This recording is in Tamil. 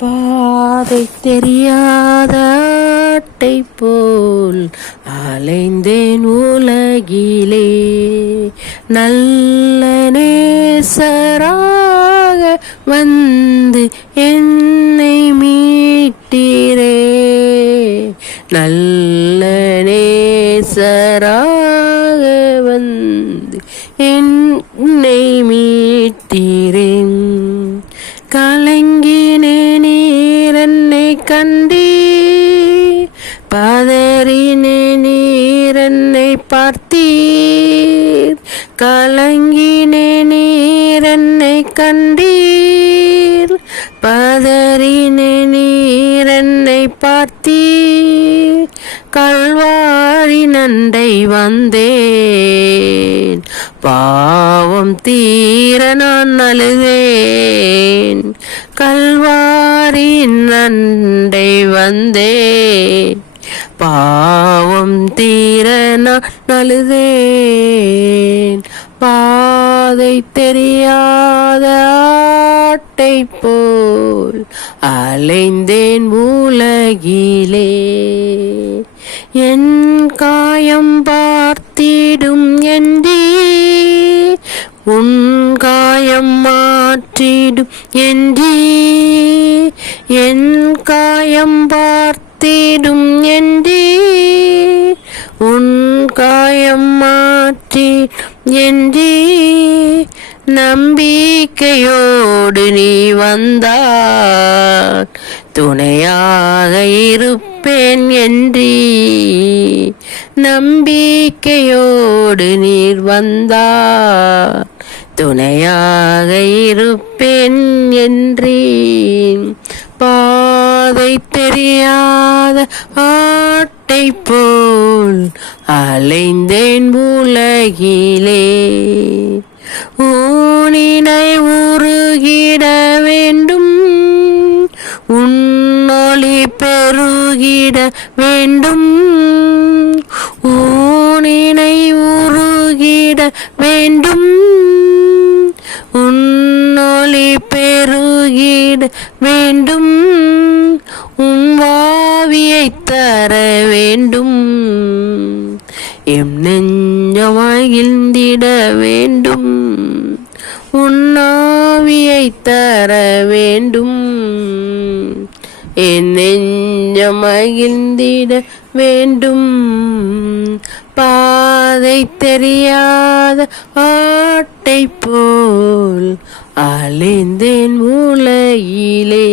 பாதை தெரியாத ஆட்டை போல் அலைந்தேன் உலகிலே. நல்ல நேசராக வந்து என்னை மீட்டீரே. நல்ல நேசராக வந்து என்னை மீட்டீரேன். கலங்கினே நீர் என்னை கண்டீர், பதறினே நீர் என்னை பார்த்தீர். கலங்கினே நீர் என்னை கண்டீர், பதறினே நீர் என்னை பார்த்தீர். கல்வாரி நண்டை வந்தேன், பாவம் தீர நான் அழுதேன். கல்வாரி நண்டை வந்தேன், பாவம் தீர நான் அழுதேன். பாதை தெரியாத ஆட்டை போல் அலைந்தேன் உலகிலே. என் காயம் பார்த்திடும் என்றே உன் காயம் மாற்றிடும் என்றே. என் காயம் பார்த்திடும் என்றே உன் காயம் மாற்றிடும் என்றே. நம்பிக்கையோடு நீ வந்தால் துணையாக இருப்பேன் என்றே. நம்பிக்கையோடு நீர் வந்தால் துணையாக இருப்பேன் என்றே. பாதை தெரியாத ஆட்டை போல் அலைந்தேன் உலகிலே. ஊனினை உருகிட வேண்டும், உன்னொளி பெருகிட வேண்டும். ஊனினை உருகிட வேண்டும், உன்னொளி பெருகிட வேண்டும். வாவியை தர வேண்டும், எம் நெஞ்சமகிழ்ந்திட வேண்டும். உன்னாவியை தர வேண்டும், என் நெஞ்சமகிழ்ந்திட வேண்டும். பாதை தெரியாத ஆட்டை போல் அலைந்தேன் உலகிலே.